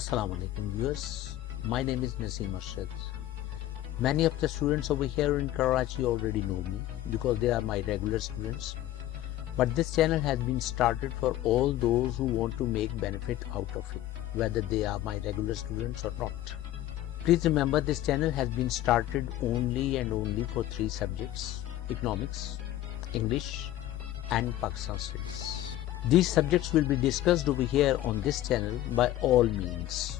Assalamu alaikum viewers, my name is Naseem Arshad. Many of the students over here in Karachi already know me because they are my regular students. But this channel has been started for all those who want to make benefit out of it, whether they are my regular students or not. Please remember, this channel has been started only and only for 3 subjects: economics, English and Pakistan studies. These subjects will be discussed over here on this channel by all means.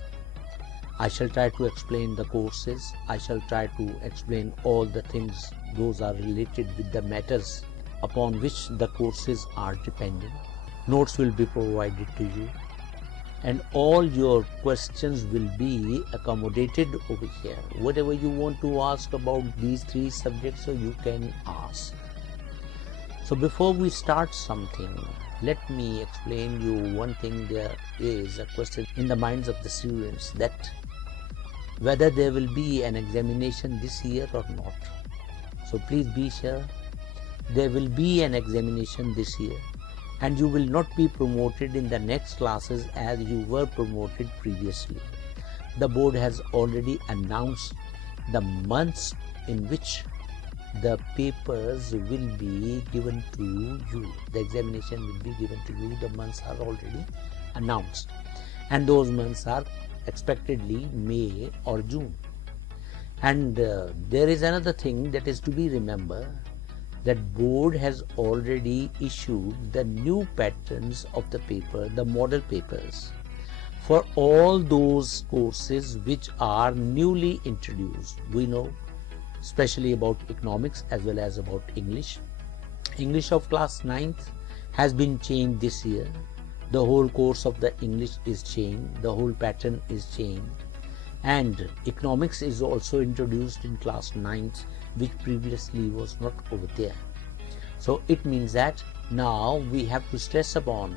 I shall try to explain the courses. I shall try to explain all the things those are related with the matters upon which the courses are dependent. Notes will be provided to you, and all your questions will be accommodated over here. Whatever you want to ask about these 3 subjects, so you can ask. So before we start something, let me explain you one thing. There is a question in the minds of the students that whether there will be an examination this year or not. So please be sure there will be an examination this year, and you will not be promoted in the next classes as you were promoted previously. The board has already announced the months in which the papers will be given to you. The examination will be given to you. The months are already announced, and those months are expectedly May or June. And there is another thing that is to be remembered, that board has already issued the new patterns of the paper, the model papers, for all those courses which are newly introduced. We know especially about economics as well as about English. English of class 9th has been changed this year. The whole course of the English is changed. The whole pattern is changed. And economics is also introduced in class 9th, which previously was not over there. So it means that now we have to stress upon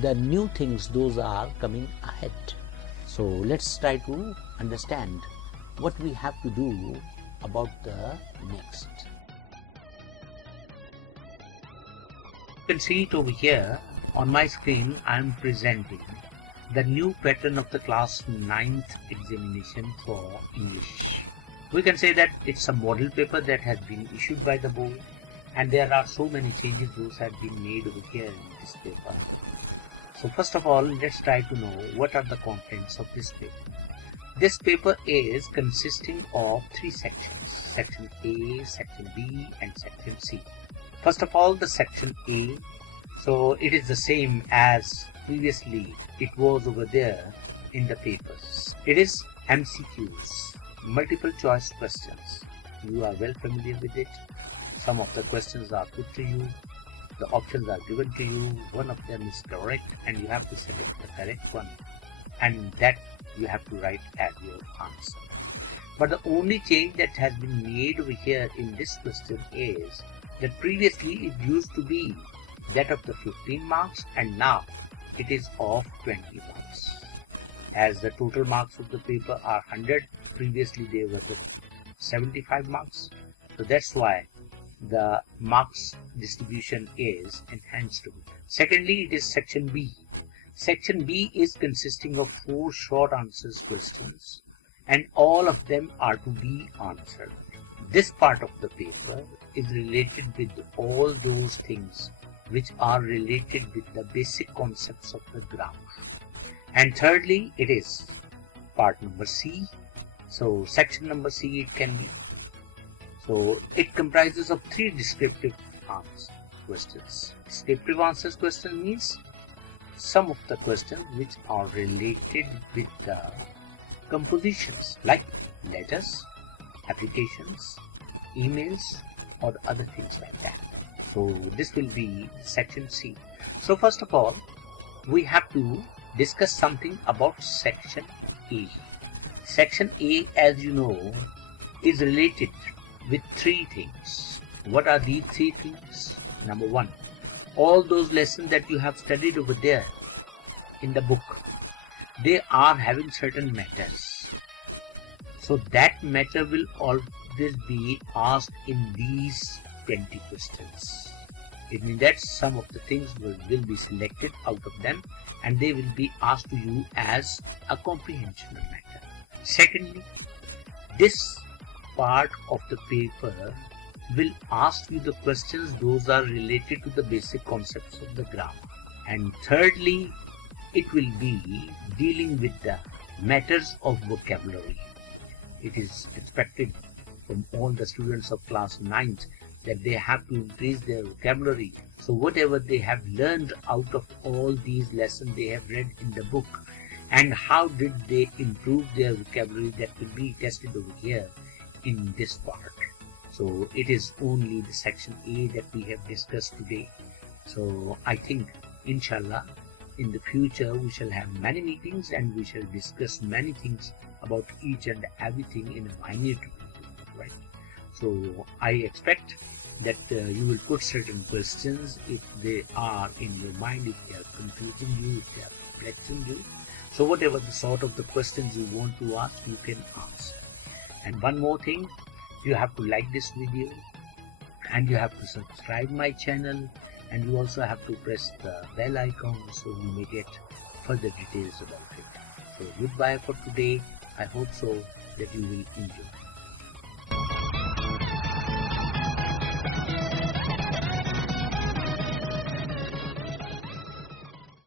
the new things, those are coming ahead. So let's try to understand what we have to do about the next. You can see it over here on my screen. I am presenting the new pattern of the class 9th examination for English. We can say that it's a model paper that has been issued by the board, and there are so many changes those have been made over here in this paper. So first of all, let's try to know what are the contents of this paper. This paper is consisting of 3 sections: section A, section B and section C. First of all, the section A. So it is the same as previously it was over there in the papers. It is MCQs, multiple choice questions. You are well familiar with it. Some of the questions are put to you. The options are given to you. One of them is correct and you have to select the correct one, and that you have to write as your answer. But the only change that has been made over here in this question is that previously it used to be that of the 15 marks, and now it is of 20 marks. As the total marks of the paper are 100, previously they were the 75 marks. So that's why the marks distribution is enhanced. Secondly, it is section B. Section B is consisting of 4 short answers questions, and all of them are to be answered. This part of the paper is related with all those things which are related with the basic concepts of the grammar. And thirdly, it is part number C. So section number C it can be. So it comprises of 3 descriptive answers questions. Descriptive answers question means some of the questions which are related with the compositions, like letters, applications, emails or other things like that. So this will be section C. So first of all, we have to discuss something about section A. Section A, as you know, is related with 3 things. What are these 3 things? Number 1, all those lessons that you have studied over there in the book, they are having certain matters. So that matter will always be asked in these 20 questions. It means that some of the things will be selected out of them and they will be asked to you as a comprehension matter. Secondly, this part of the paper will ask you the questions those are related to the basic concepts of the grammar. And thirdly, it will be dealing with the matters of vocabulary. It is expected from all the students of class 9th that they have to increase their vocabulary. So whatever they have learned out of all these lessons they have read in the book, and how did they improve their vocabulary, that will be tested over here in this part. So it is only the section A that we have discussed today. So I think inshallah in the future we shall have many meetings and we shall discuss many things about each and everything in a minute way, right? So I expect that you will put certain questions if they are in your mind, if they are confusing you, if they are perplexing you. So whatever the sort of the questions you want to ask, you can ask. And one more thing, you have to like this video and you have to subscribe my channel, and you also have to press the bell icon so you may get further details about it. So goodbye for today. I hope so that you will enjoy.